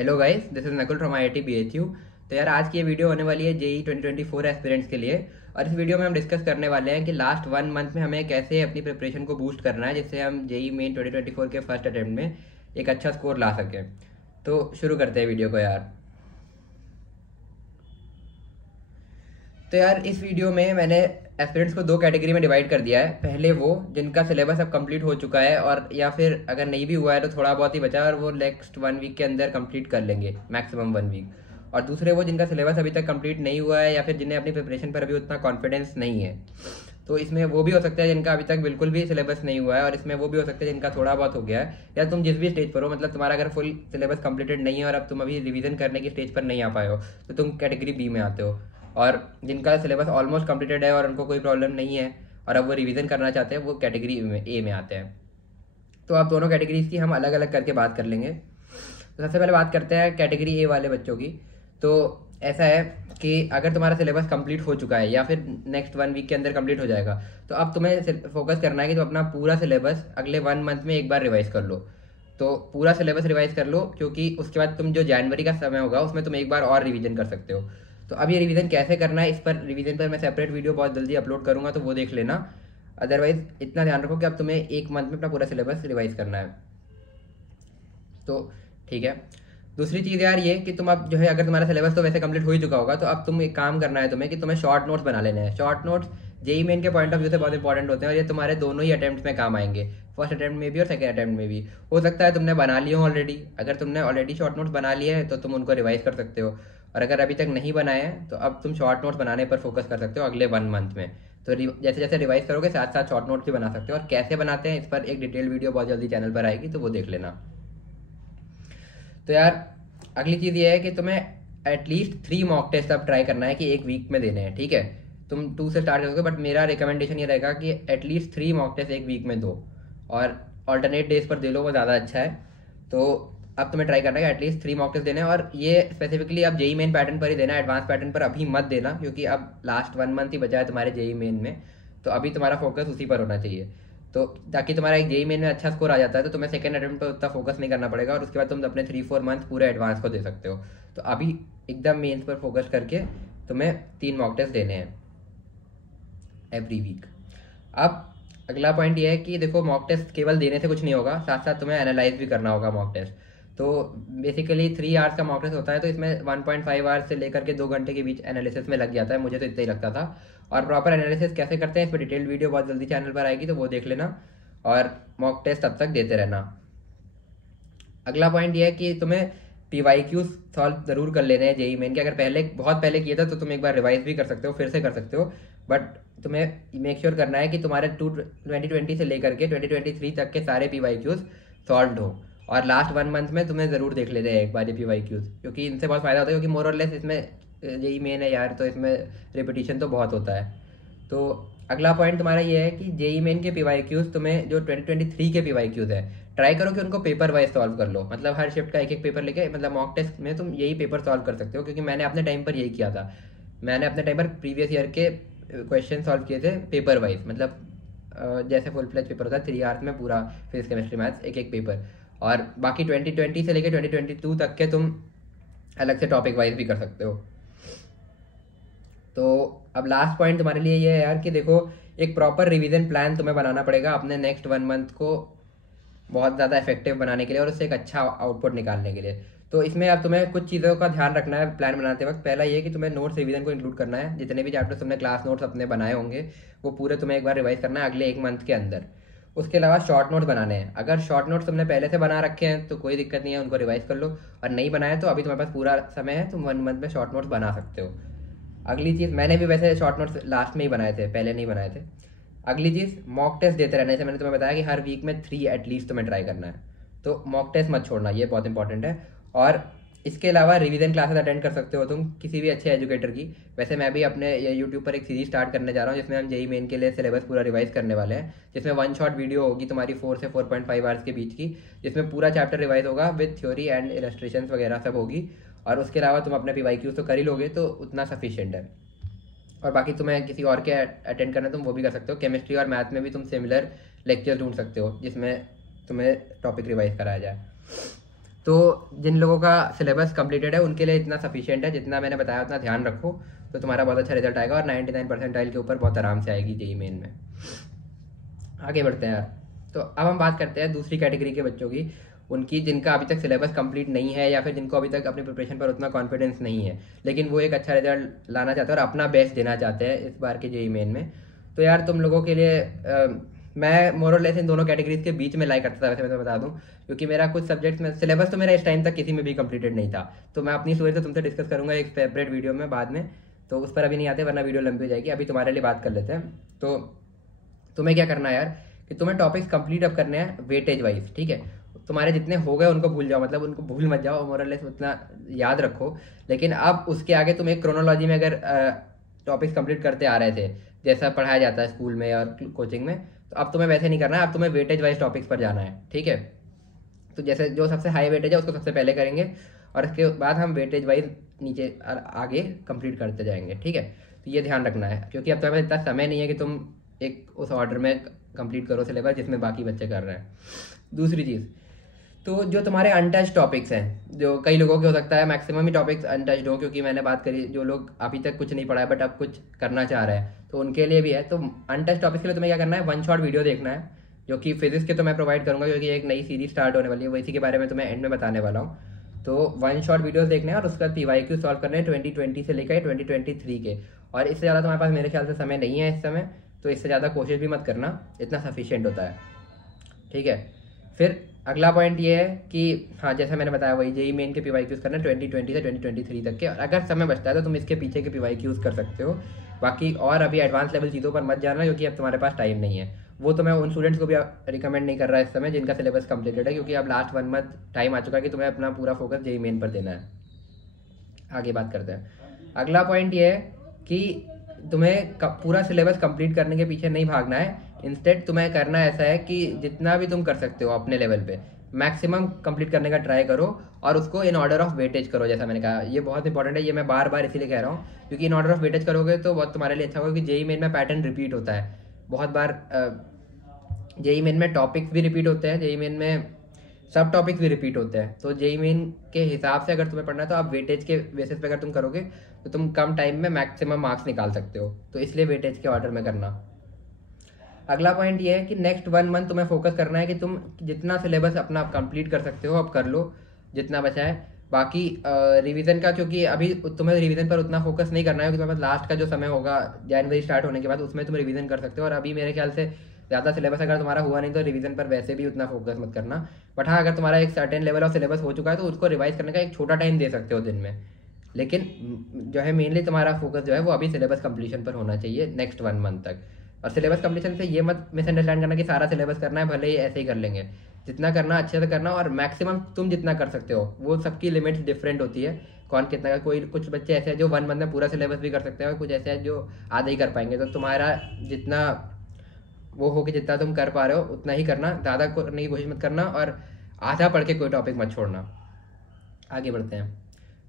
Hello guys, this is Nakul from IIT BHU। तो यार आज की ये वीडियो होने वाली है JEE 2024 एस्पिरेंट्स के लिए। और इस वीडियो में हम डिस्कस करने वाले हैं कि लास्ट 1 मंथ में हमें कैसे अपनी प्रिपरेशन को बूस्ट करना है जिससे हम JEE मेन 2024 के फर्स्ट अटेम्प्ट में एक अच्छा स्कोर ला सकें। तो शुरू करते हैं वीडियो को यार। तो यार इस वीडियो में मैंने एस्पिरेंट्स को 2 कैटेगरी में डिवाइड कर दिया है। पहले वो जिनका सिलेबस अब कंप्लीट हो चुका है और या फिर अगर नहीं भी हुआ है तो थोड़ा बहुत ही बचा है और वो नेक्स्ट 1 वीक के अंदर कंप्लीट कर लेंगे, मैक्सिमम 1 वीक। और दूसरे वो जिनका सिलेबस अभी तक कंप्लीट नहीं हुआ है या फिर जिन्हें अपनी प्रिपरेशन पर अभी उतना कॉन्फिडेंस नहीं है। तो इसमें वो भी हो सकता है जिनका अभी तक बिल्कुल भी सिलेबस नहीं हुआ है, और इसमें वो भी हो सकता है जिनका थोड़ा बहुत हो गया है, या तुम जिस भी स्टेज पर हो, मतलब तुम्हारा अगर फुल सिलेबस कंप्लीटेड नहीं है और अब तुम अभी रिवीजन करने की स्टेज पर नहीं आ पाए हो तो तुम कैटेगरी बी में आते हो। और जिनका सिलेबस ऑलमोस्ट कंप्लीटेड है और उनको कोई प्रॉब्लम नहीं है और अब वो रिवीजन करना चाहते हैं, वो कैटेगरी ए में आते हैं। तो अब दोनों कैटेगरीज की हम अलग अलग करके बात कर लेंगे। तो सबसे पहले बात करते हैं कैटेगरी ए वाले बच्चों की। तो ऐसा है कि अगर तुम्हारा सिलेबस कंप्लीट हो चुका है या फिर नेक्स्ट 1 वीक के अंदर कंप्लीट हो जाएगा, तो अब तुम्हें फोकस करना है कि तुम अपना पूरा सिलेबस अगले 1 मंथ में एक बार रिवाइज कर लो। तो पूरा सिलेबस रिवाइज कर लो, क्योंकि उसके बाद तुम जो जनवरी का समय होगा उसमें तुम एक बार और रिवीजन कर सकते हो। तो अब ये रिवीजन कैसे करना है, इस पर रिवीजन पर मैं सेपरेट वीडियो बहुत जल्दी अपलोड करूंगा, तो वो देख लेना। अदरवाइज इतना ध्यान रखो कि अब तुम्हें 1 मंथ में अपना पूरा सिलेबस रिवाइज करना है। तो ठीक है। दूसरी चीज़ यार ये कि तुम अब जो है, अगर तुम्हारा सिलेबस तो वैसे कंप्लीट हो ही चुका होगा, तो अब तुम एक काम करना है तुम्हें कि तुम्हें शॉर्ट नोट्स बना लेने हैं। शॉर्ट नोट्स JEE मेन के पॉइंट ऑफ व्यू से बहुत इंपॉर्टेंट होते हैं और ये तुम्हारे दोनों ही अटेम्प्ट में काम आएंगे, फर्स्ट अटेम्प्ट में भी और सेकंड अटेम्प्ट में भी। हो सकता है तुमने बना लिए हो ऑलरेडी। अगर तुमने ऑलरेडी शॉर्ट नोट्स बना लिए हैं तो तुम उनको रिवाइज कर सकते हो, और अगर अभी तक नहीं बनाए हैं तो अब तुम शॉर्ट नोट्स बनाने पर फोकस कर सकते हो अगले 1 मंथ में। तो जैसे जैसे रिवाइज करोगे साथ साथ शॉर्ट नोट्स भी बना सकते हो, और कैसे बनाते हैं इस पर एक डिटेल वीडियो बहुत जल्दी चैनल पर आएगी, तो वो देख लेना। तो यार अगली चीज़ ये है कि तुम्हें एटलीस्ट 3 मॉक टेस्ट अब ट्राई करना है कि एक वीक में देने हैं, ठीक है। तुम 2 से स्टार्ट करोगे, बट मेरा रिकमेंडेशन ये रहेगा कि एटलीस्ट 3 मॉक टेस्ट एक वीक में दो, और ऑल्टरनेट डेज पर दे लो, वो ज़्यादा अच्छा है। तो अब तुम्हें ट्राई करना है एटलीस्ट 3 मॉक टेस्ट देने हैं, और ये स्पेसिफिकली अब JEE मेन पैटर्न पर ही देना है, एडवांस पैटर्न पर अभी मत देना, क्योंकि अब लास्ट 1 मंथ ही बचा है तुम्हारे JEE मेन में। तो अभी तुम्हारा फोकस उसी पर होना चाहिए। तो ताकि तुम्हारा एक JEE मेन में अच्छा स्कोर आ जाता है तो तुम्हें सेकंड अटेम्प्ट पर उतना फोकस नहीं करना पड़ेगा, और उसके बाद तुम अपने 3-4 मंथ पूरे एडवांस को दे सकते हो। तो अभी एकदम मेंस पर फोकस करके तुम्हें 3 मॉक टेस्ट देने हैं एवरी वीक। अब अगला पॉइंट ये है कि देखो, मॉक टेस्ट केवल देने से कुछ नहीं होगा, साथ साथ तुम्हें एनालाइज भी करना होगा मॉक टेस्ट। तो बेसिकली 3 आवर्स का मॉक टेस्ट होता है, तो इसमें 1.5 आवर्स से लेकर के 2 घंटे के बीच एनालिसिस में लग जाता है, मुझे तो इतना ही लगता था। और प्रॉपर एनालिसिस कैसे करते हैं इस पर डिटेल्ड वीडियो बहुत जल्दी चैनल पर आएगी, तो वो देख लेना, और मॉक टेस्ट तब तक देते रहना। अगला पॉइंट ये है कि तुम्हें PYQ सॉल्व जरूर कर लेने हैं JEE मेन के। अगर बहुत पहले किए था तो तुम एक बार रिवाइज भी कर सकते हो, फिर से कर सकते हो, बट तुम्हें मेक श्योर करना है कि तुम्हारे 2020 से लेकर के 2023 तक के सारे PYQs सॉल्व हो, और लास्ट 1 मंथ में तुम्हें ज़रूर देख लेते हैं एक बार ये PYQs, क्योंकि इनसे बहुत फ़ायदा होता है, क्योंकि मोर और लेस इसमें JEE मेन है यार, तो इसमें रिपीटिशन तो बहुत होता है। तो अगला पॉइंट तुम्हारा ये है कि JEE मेन के PYQs, तुम्हें जो 2023 के PYQs है, ट्राई करो कि उनको पेपर वाइज सॉल्व कर लो, मतलब हर शिफ्ट का एक एक पेपर लेके, मतलब मॉक टेस्ट में तुम यही पेपर सॉल्व कर सकते हो, क्योंकि मैंने अपने टाइम पर यही किया था। मैंने अपने टाइम पर प्रीवियस ईयर के क्वेश्चन सॉल्व किए थे पेपर वाइज, मतलब जैसे फुल फ्लेज पेपर होता है 3 आवर्स में पूरा फिजिक्स केमिस्ट्री मैथ्स एक एक पेपर, और बाकी 2020 से लेकर 2022 तक के तुम अलग से टॉपिक वाइज भी कर सकते हो। तो अब लास्ट पॉइंट तुम्हारे लिए ये है यार कि देखो, एक प्रॉपर रिवीजन प्लान तुम्हें बनाना पड़ेगा अपने नेक्स्ट 1 मंथ को बहुत ज़्यादा इफेक्टिव बनाने के लिए और उससे एक अच्छा आउटपुट निकालने के लिए। तो इसमें अब तुम्हें कुछ चीज़ों का ध्यान रखना है प्लान बनाते वक्त। पहला ये कि तुम्हें नोट्स रिवीजन को इंक्लूड करना है, जितने भी चैप्टर्स तुमने क्लास नोट्स अपने बनाए होंगे वो पूरे तुम्हें एक बार रिवाइज करना है अगले 1 मंथ के अंदर। उसके अलावा शॉर्ट नोट्स बनाने हैं। अगर शॉर्ट नोट्स तुमने पहले से बना रखे हैं तो कोई दिक्कत नहीं है, उनको रिवाइज कर लो, और नहीं बनाए तो अभी तुम्हारे पास पूरा समय है, तुम 1 मंथ में शॉर्ट नोट्स बना सकते हो। अगली चीज़, मैंने भी वैसे शॉर्ट नोट्स लास्ट में ही बनाए थे, पहले नहीं बनाए थे। अगली चीज़, मॉक टेस्ट देते रहने से मैंने तुम्हें बताया कि हर वीक में 3 एटलीस्ट तुम्हें ट्राई करना है, तो मॉक टेस्ट मत छोड़ना, ये बहुत इंपॉर्टेंट है। और इसके अलावा रिवीजन क्लासेस अटेंड कर सकते हो तुम किसी भी अच्छे एजुकेटर की। वैसे मैं भी अपने ये यूट्यूब पर एक सीरीज स्टार्ट करने जा रहा हूँ, जिसमें हम JEE मेन के लिए सिलेबस पूरा रिवाइज करने वाले हैं, जिसमें 1 शॉट वीडियो होगी तुम्हारी 4 से 4.5 आवर्स के बीच की, जिसमें पूरा चैप्टर रिवाइज होगा विद थ्योरी एंड इलस्ट्रेशन वगैरह सब होगी। और उसके अलावा तुम अपने PYQ तो कर ही लोगे, तो उतना सफिशिएंट है। और बाकी तुम्हें किसी और के अटेंड करना है तुम वो भी कर सकते हो। केमिस्ट्री और मैथ में भी तुम सिमिलर लेक्चर ढूंढ सकते हो जिसमें तुम्हें टॉपिक रिवाइज कराया जाए। तो जिन लोगों का सिलेबस कंप्लीटेड है उनके लिए इतना सफिशिएंट है, जितना मैंने बताया उतना ध्यान रखो तो तुम्हारा बहुत अच्छा रिजल्ट आएगा और 99 परसेंटाइल के ऊपर बहुत आराम से आएगी जेईई मेन में। आगे बढ़ते हैं यार। तो अब हम बात करते हैं दूसरी कैटेगरी के बच्चों की, उनकी जिनका अभी तक सिलेबस कंप्लीट नहीं है या फिर जिनको अभी तक अपनी प्रिपरेशन पर उतना कॉन्फिडेंस नहीं है, लेकिन वो एक अच्छा रिजल्ट लाना चाहते हैं और अपना बेस्ट देना चाहते हैं इस बार के जेईई मेन में। तो यार तुम लोगों के लिए मैं मोर और लेस इन दोनों कैटेगरीज के बीच में लाइक करता था, वैसे मैं तो बता दूं, क्योंकि मेरा कुछ सब्जेक्ट्स में सिलेबस तो मेरा इस टाइम तक किसी में भी कंप्लीटेड नहीं था। तो मैं अपनी स्टोरी तो तुमसे डिस्कस करूंगा एक सेपरेट वीडियो में बाद में, तो उस पर अभी नहीं आते वरना वीडियो लंबी हो जाएगी। अभी तुम्हारे लिए बात कर लेते हैं। तो तुम्हें क्या करना है यार कि तुम्हें टॉपिक्स कंप्लीट अब करने हैं वेटेज वाइज, ठीक है। तुम्हारे जितने हो गए उनको भूल जाओ, मतलब उनको भूल मत जाओ, मोर और लेस उतना याद रखो। लेकिन अब उसके आगे तुम एक क्रोनोलॉजी में अगर टॉपिक्स कंप्लीट करते आ रहे थे जैसा पढ़ाया जाता है स्कूल में और कोचिंग में, तो अब तुम्हें वैसे नहीं करना है, अब तुम्हें वेटेज वाइज टॉपिक्स पर जाना है, ठीक है। तो जैसे जो सबसे हाई वेटेज है उसको सबसे पहले करेंगे और इसके बाद हम वेटेज वाइज नीचे आगे कंप्लीट करते जाएंगे, ठीक है। तो ये ध्यान रखना है क्योंकि अब तुम्हारे पास इतना समय नहीं है कि तुम एक उस ऑर्डर में कंप्लीट करो सिलेबस जिसमें बाकी बच्चे कर रहे हैं। दूसरी चीज़, तो जो तुम्हारे अनटच्ड टॉपिक्स हैं, जो कई लोगों के हो सकता है मैक्सिमम ही टॉपिक्स अनटच्ड हो, क्योंकि मैंने बात करी जो लोग अभी तक कुछ नहीं पढ़ा है बट अब कुछ करना चाह रहे हैं तो उनके लिए भी है। तो अनटच्ड टॉपिक्स के लिए तुम्हें क्या करना है, वन शॉट वीडियो देखना है, जो कि फिजिक्स के तो मैं प्रोवाइड करूंगा क्योंकि एक नई सीरीज स्टार्ट होने वाली है, इसी के बारे में तुम्हें एंड में बताने वाला हूँ। तो वन शॉट वीडियोस देखने हैं और उसका पीवाईक्यू सॉल्व करने हैं 2020 से लेकर 2023 के। और इससे ज़्यादा तुम्हारे पास मेरे ख्याल से समय नहीं है इस समय, तो इससे ज़्यादा कोशिश भी मत करना, इतना सफिशिएंट होता है, ठीक है। फिर अगला पॉइंट ये है कि हाँ जैसा मैंने बताया वही जेईई मेन के पीवाईक्यूज करना 2020 से 2023 तक के, और अगर समय बचता है तो तुम इसके पीछे के पीवाईक्यूज कर सकते हो। बाकी और अभी एडवांस लेवल चीज़ों पर मत जाना क्योंकि अब तुम्हारे पास टाइम नहीं है। वो तो मैं उन स्टूडेंट्स को भी रिकमेंड नहीं कर रहा इस समय जिनका सिलेबस कंप्लीटेड है, क्योंकि अब लास्ट 1 मंथ टाइम आ चुका है कि तुम्हें अपना पूरा फोकस जेईई मेन पर देना है। आगे बात करते हैं। अगला पॉइंट ये है कि तुम्हें पूरा सिलेबस कंप्लीट करने के पीछे नहीं भागना है, इंस्टेड तुम्हें करना ऐसा है कि जितना भी तुम कर सकते हो अपने लेवल पे मैक्सिमम कंप्लीट करने का ट्राई करो और उसको इन ऑर्डर ऑफ वेटेज करो। जैसा मैंने कहा ये बहुत इंपॉर्टेंट है, ये मैं बार बार इसीलिए कह रहा हूँ क्योंकि इन ऑर्डर ऑफ वेटेज करोगे तो बहुत तुम्हारे लिए अच्छा होगा, क्योंकि जेईई मेन में पैटर्न रिपीट होता है बहुत बार। जेईई मेन में टॉपिक्स भी रिपीट होते हैं, जेईई मेन में सब टॉपिक्स भी रिपीट होते हैं। तो जेईई मेन के हिसाब से अगर तुम्हें पढ़ना है तो आप वेटेज के बेसिस पे अगर तुम करोगे तो तुम कम टाइम में मैक्सिमम मार्क्स निकाल सकते हो, तो इसलिए वेटेज के ऑर्डर में करना। अगला पॉइंट ये है कि नेक्स्ट 1 मंथ तुम्हें फोकस करना है कि तुम जितना सिलेबस अपना कंप्लीट कर सकते हो अब कर लो, जितना बचा है। बाकी रिवीजन का, क्योंकि अभी तुम्हें रिवीजन पर उतना फोकस नहीं करना है क्योंकि तुम्हारे पास लास्ट का जो समय होगा जनवरी स्टार्ट होने के बाद उसमें तुम रिवीजन कर सकते हो, और अभी मेरे ख्याल से ज़्यादा सिलेबस अगर तुम्हारा हुआ नहीं तो रिवीजन पर वैसे भी उतना फोकस मत करना। बट हाँ अगर तुम्हारा एक सर्टेन लेवल ऑफ सिलेबस हो चुका है तो उसको रिवाइज करने का एक छोटा टाइम दे सकते हो दिन में, लेकिन जो है मेनली तुम्हारा फोकस जो है वो अभी सिलेबस कंप्लीशन पर होना चाहिए नेक्स्ट 1 मंथ तक। और सिलेबस कंप्लीशन से ये मत मिसअंडरस्टैंड करना कि सारा सिलेबस करना है, भले ही ऐसे ही कर लेंगे, जितना करना अच्छे से करना और मैक्सिमम तुम जितना कर सकते हो। वो सबकी लिमिट्स डिफरेंट होती है, कौन कितना का, कोई कुछ बच्चे ऐसे हैं जो 1 मंथ में पूरा सिलेबस भी कर सकते हैं और कुछ ऐसे हैं जो आधा ही कर पाएंगे। तो तुम्हारा जितना वो हो कि जितना तुम कर पा रहे हो उतना ही करना, ज़्यादा करने की कोशिश मत करना और आधा पढ़ के कोई टॉपिक मत छोड़ना। आगे बढ़ते हैं।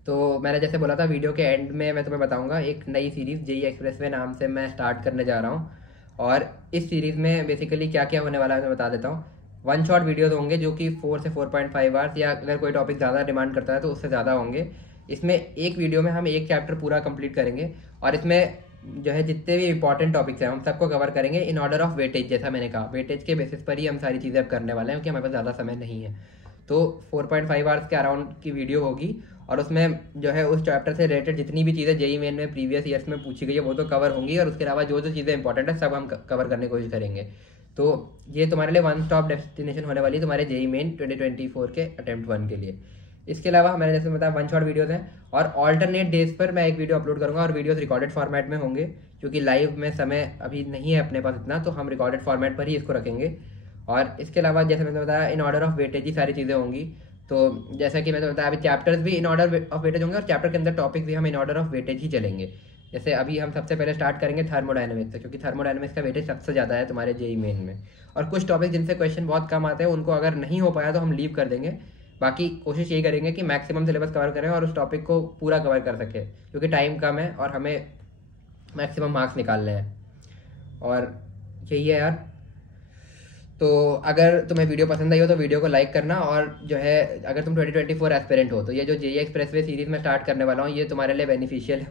तो मैंने जैसे बोला था वीडियो के एंड में मैं तुम्हें बताऊंगा एक नई सीरीज़ जेईई एक्सप्रेसवे नाम से मैं स्टार्ट करने जा रहा हूँ, और इस सीरीज़ में बेसिकली क्या क्या होने वाला है मैं बता देता हूँ। 1 शॉट वीडियोज़ होंगे जो कि 4 से 4.5 आवर्स, या अगर कोई टॉपिक ज़्यादा डिमांड करता है तो उससे ज़्यादा होंगे। इसमें एक वीडियो में हम एक चैप्टर पूरा कंप्लीट करेंगे और इसमें जो है जितने भी इंपॉर्टेंट टॉपिक्स हैं हम सबको कवर करेंगे इन ऑर्डर ऑफ वेटेज। जैसा मैंने कहा वेटेज के बेसिस पर ही हम सारी चीज़ें अब करने वाले हैं क्योंकि हमारे पास ज़्यादा समय नहीं है। तो 4.5 आवर्स के अराउंड की वीडियो होगी और उसमें जो है उस चैप्टर से रिलेटेड जितनी भी चीज़ें जेईई मेन में प्रीवियस ईयर्स में पूछी गई है वो तो कवर होंगी, और उसके अलावा जो जो चीज़ें इंपॉर्टेंट है सब हम कवर करने की कोशिश करेंगे। तो ये तुम्हारे लिए 1 स्टॉप डेस्टिनेशन होने वाली है तुम्हारे जेईई मेन 2024 के अटेम्प्ट 1 के लिए। इसके अलावा मैंने जैसे बताया 1 शॉट वीडियोस हैं और ऑल्टरनेट डेज पर मैं एक वीडियो अपलोड करूंगा, और वीडियोस रिकॉर्डेड फॉर्मेट में होंगे क्योंकि लाइव में समय अभी नहीं है अपने पास इतना, तो हम रिकॉर्डेड फॉर्मेट पर ही इसको रखेंगे। और इसके अलावा जैसे मैंने बताया इन ऑर्डर ऑफ वेटेज ही सारी चीज़ें होंगी। तो जैसा कि मैंने बताया अभी चैप्टर्स भी इन ऑर्डर ऑफ वेटेज होंगे और चैप्टर के अंदर टॉपिक भी हम इन ऑर्डर ऑफ वेटेज ही चलेंगे। जैसे अभी हम सबसे पहले स्टार्ट करेंगे थर्मोडायनेमिक्स से, क्योंकि थर्मोडायनेमिक्स का वेटेज सबसे ज़्यादा है तुम्हारे जेईई मेन में। और कुछ टॉपिक जिनसे क्वेश्चन बहुत कम आते हैं उनको अगर नहीं हो पाया तो हम लीव कर देंगे, बाकी कोशिश यही करेंगे कि मैक्सिमम सिलेबस कवर करें और उस टॉपिक को पूरा कवर कर सके, क्योंकि टाइम कम है और हमें मैक्सिमम मार्क्स निकालने हैं। और यही है यार। तो अगर तुम्हें वीडियो पसंद आई हो तो वीडियो को लाइक करना, और जो है अगर तुम 2024 एस्पिरेंट हो तो ये जो जेईई एक्सप्रेसवे सीरीज में स्टार्ट करने वाला हूँ ये तुम्हारे लिए बेनिफिशियल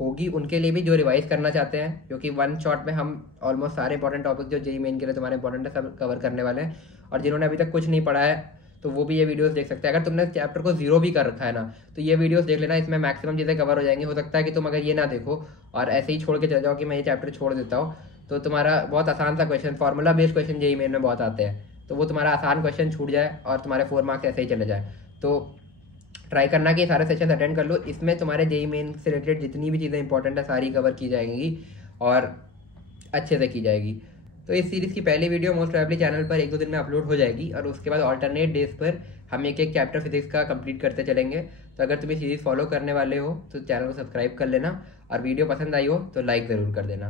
होगी, उनके लिए भी जो रिवाइज करना चाहते हैं, क्योंकि वन शॉट में हम ऑलमोस्ट सारे इंपॉर्टेंट टॉपिक जो जेईई मेन के लिए तुम्हारे इंपॉर्टेंट है सब कवर करने वाले हैं। और जिन्होंने अभी तक कुछ नहीं पढ़ा है तो वो भी ये वीडियोस देख सकते हैं। अगर तुमने चैप्टर को 0 भी कर रखा है ना तो ये वीडियोस देख लेना, इसमें मैक्सिमम चीज़ें कवर हो जाएंगी। हो सकता है कि तुम अगर ये ना देखो और ऐसे ही छोड़ के चले जाओ कि मैं ये चैप्टर छोड़ देता हूँ, तो तुम्हारा बहुत आसान सा question, formula based question JEE main में बहुत आते हैं, तो वो तुम्हारा आसान क्वेश्चन छूट जाए और तुम्हारे 4 मार्क्स ऐसे ही चले जाए। तो ट्राई करना कि सारे सेशन अटेंड कर लो, इसमें तुम्हारे जेईई मेन से रिलेटेड जितनी भी चीज़ें इंपॉर्टेंट है सारी कवर की जाएंगी और अच्छे से की जाएगी। तो इस सीरीज़ की पहली वीडियो मोस्ट प्रोबेबली चैनल पर 1-2 दिन में अपलोड हो जाएगी, और उसके बाद ऑल्टरनेट डेज पर हम एक चैप्टर फिजिक्स का कंप्लीट करते चलेंगे। तो अगर तुम ये सीरीज़ फॉलो करने वाले हो तो चैनल को सब्सक्राइब कर लेना, और वीडियो पसंद आई हो तो लाइक ज़रूर कर देना।